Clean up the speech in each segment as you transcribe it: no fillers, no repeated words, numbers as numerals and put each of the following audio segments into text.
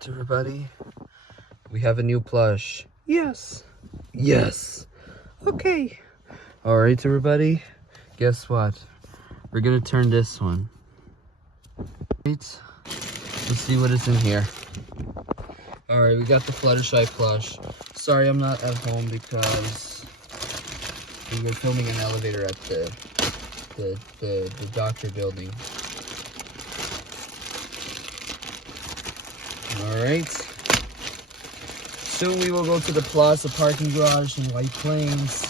Alright, everybody. We have a new plush. Yes. Yes. Okay. Alright, everybody. Guess what? We're gonna turn this one. Right. Let's see what is in here. Alright, we got the Fluttershy plush. Sorry I'm not at home because we were filming an elevator at the doctor building. Alright. Soon we will go to the Plaza parking garage in White Plains.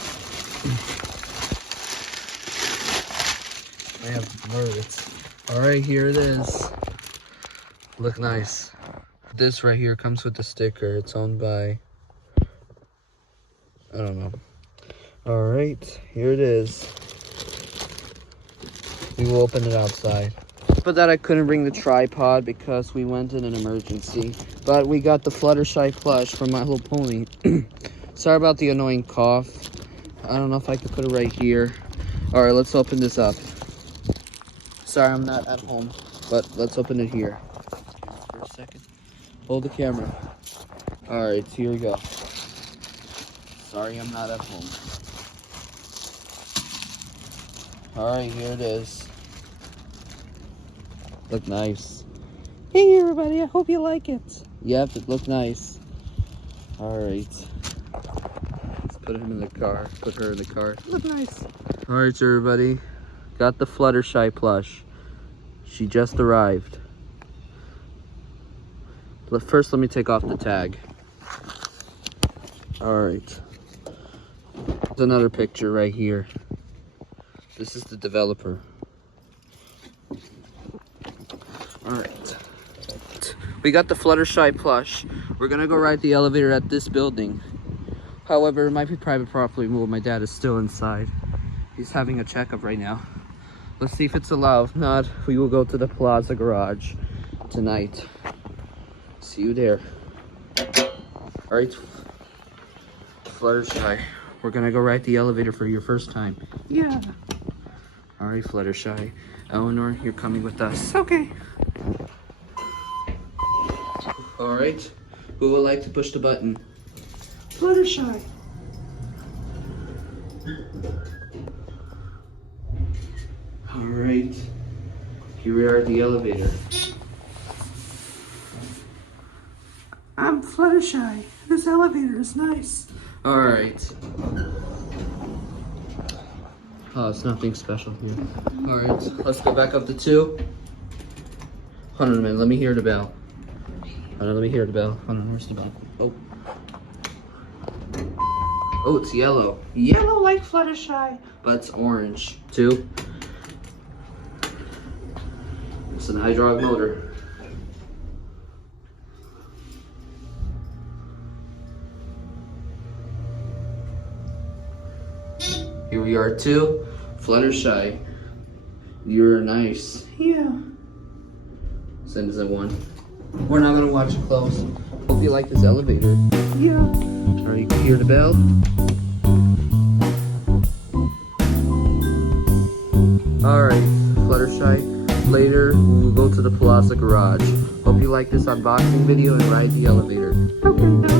I have words. Alright, here it is. Look nice. This right here comes with the sticker. It's owned by, I don't know. Alright, here it is. We will open it outside. But that I couldn't bring the tripod because we went in an emergency. But we got the Fluttershy plush from My Little Pony. Sorry about the annoying cough. I don't know if I could put it right here. Alright, let's open this up. Sorry, I'm not at home, but let's open it here. For a second. Hold the camera. Alright, here we go. Sorry, I'm not at home. Alright, here it is. Look nice. Hey everybody, I hope you like it. Yep, it looked nice. Alright. Let's put him in the car. Put her in the car. Look nice. Alright, everybody. Got the Fluttershy plush. She just arrived. First, let me take off the tag. Alright. There's another picture right here. This is the developer. Alright. We got the Fluttershy plush. We're gonna go ride the elevator at this building. However, it might be private property. Well, my dad is still inside. He's having a checkup right now. Let's see if it's allowed. If not, we will go to the Plaza garage tonight. See you there. Alright. Fluttershy. We're gonna go ride the elevator for your first time. Yeah. Alright, Fluttershy. Elinor, you're coming with us. Okay. Alright. Who would like to push the button? Fluttershy. Alright. Here we are at the elevator. I'm Fluttershy. This elevator is nice. Alright. Oh, it's nothing special here. Alright, let's go back up to 2. Hold on a minute, let me hear the bell. Hold on, let me hear the bell. Hold on, where's the bell? Oh. Oh, it's yellow. Yellow like Fluttershy. But it's orange. 2. It's an hydraulic motor. Here we are, 2. Fluttershy. You're nice. Yeah. Send us at 1. We're not gonna watch it close. Hope you like this elevator. Yeah. Alright, you can hear the bell. Alright, Fluttershy. Later, we'll go to the Plaza garage. Hope you like this unboxing video and ride the elevator. Okay.